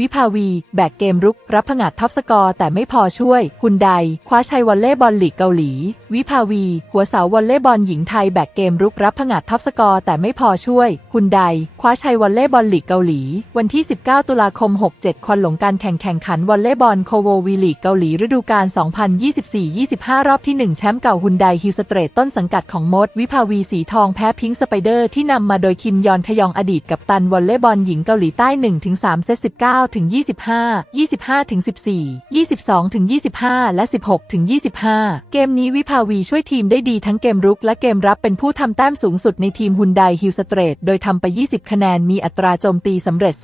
วิภาวี แบกเกมรุก รับผงาดท็อปสกอร์แต่ไม่พอช่วยฮุนไดคว้าชัยวอลเล่บอลลีกเกาหลี วิภาวี หัวเสาวอลเล่บอลหญิงไทยแบกเกมรุกรับผงาดท็อปสกอร์แต่ไม่พอช่วยฮุนไดคว้าชัยวอลเล่บอลลีกเกาหลี วันที่ 19 ตุลาคม 67 ควันหลงการแข่งแข่งขันวอลเล่บอลโคโววีลีกเกาหลีฤดูกาล 2024-25 รอบที่ 1 แชมป์เก่าฮุนไดฮิลสเตรตต้นสังกัดของมด วิภาวีสีทองแพ้พิงค์สไปเดอร์ที่นำมาโดยคิมยอนขยองอดีตกับตันวอลเล่บอลหญิงเกาหลีใต้ 1-3 เซต19ถึง25 25ถึง14 22ถึง25 และ 16ถึง25 เกมนี้วิภาวีช่วยทีมได้ดีทั้งเกมรุกและเกมรับเป็นผู้ทำแต้มสูงสุดในทีมฮุนไดฮิลสเตรทโดยทำไป 20 คะแนนมีอัตราโจมตีสำเร็จ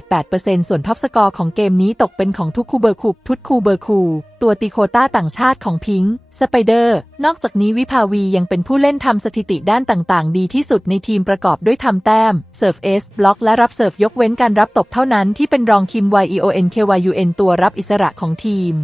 34.88%ส่วนท็อปสกอร์ของเกมนี้ตกเป็นของทุกคูเบอร์คูทุกคูเบอร์คู ตัวตีโคต้าต่างชาติของพิงค์สไปเดอร์ นอกจากนี้วิภาวียังเป็นผู้เล่นทำสถิติด้านต่างๆ ดีที่สุดในทีมประกอบด้วยทำแต้ม เซิร์ฟเอส บล็อก และรับเซิร์ฟยกเว้นการรับตบเท่านั้นที่เป็นรองคิม YEON KYUN ตัวรับอิสระของทีม